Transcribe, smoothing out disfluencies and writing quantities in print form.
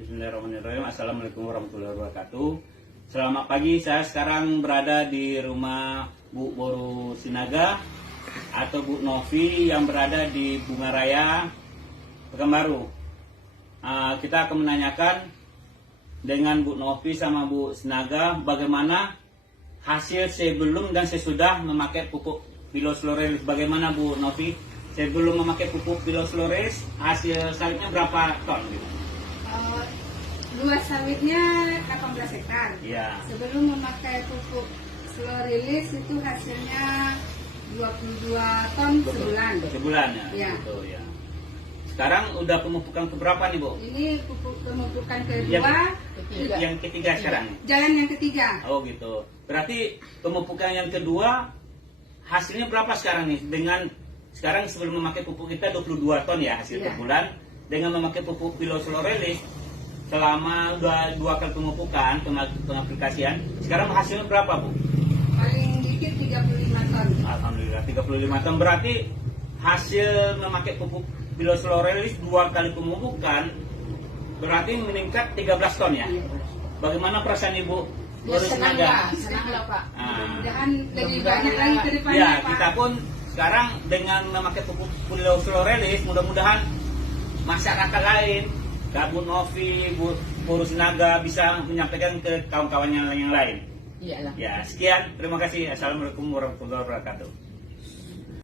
Bismillahirrahmanirrahim. Assalamualaikum warahmatullahi wabarakatuh. Selamat pagi, saya sekarang berada di rumah Bu Boru Sinaga atau Bu Novi yang berada di Bunga Raya, Pekanbaru. Kita akan menanyakan dengan Bu Novi sama Bu Sinaga bagaimana hasil sebelum dan sesudah memakai pupuk Piloslores. Bagaimana Bu Novi? Sebelum memakai pupuk Piloslores, hasil sawitnya berapa ton? Luas sawitnya 18 hektar. Ya. Sebelum memakai pupuk slow release itu hasilnya 22 ton sebulan. Sebulan ya? Ya. Gitu, ya. Sekarang udah pemupukan keberapa nih Bu? Ini pupuk pemupukan kedua. Yang ketiga sekarang? Jalan yang ketiga. Oh gitu. Berarti pemupukan yang kedua hasilnya berapa sekarang nih? Dengan sekarang sebelum memakai pupuk kita 22 ton ya hasil per bulan. Dengan memakai pupuk Piloslores selama dua kali pemupukan, pengaplikasian, sekarang hasilnya berapa Bu? Paling dikit 35 ton. Alhamdulillah 35 ton. Berarti hasil memakai pupuk Piloslores dua kali pemupukan berarti meningkat 13 ton ya? Bagaimana perasaan Ibu? Ya, senang lah Pak. Mudah-mudahan lebih banyak lagi ke depannya ya, Pak. kita pun sekarang dengan memakai pupuk Piloslores mudah-mudahan masyarakat lain, Bu Novi, Bu Boru Sinaga bisa menyampaikan ke kawan-kawannya yang lain. Iyalah. Ya, sekian. Terima kasih. Assalamualaikum warahmatullahi wabarakatuh.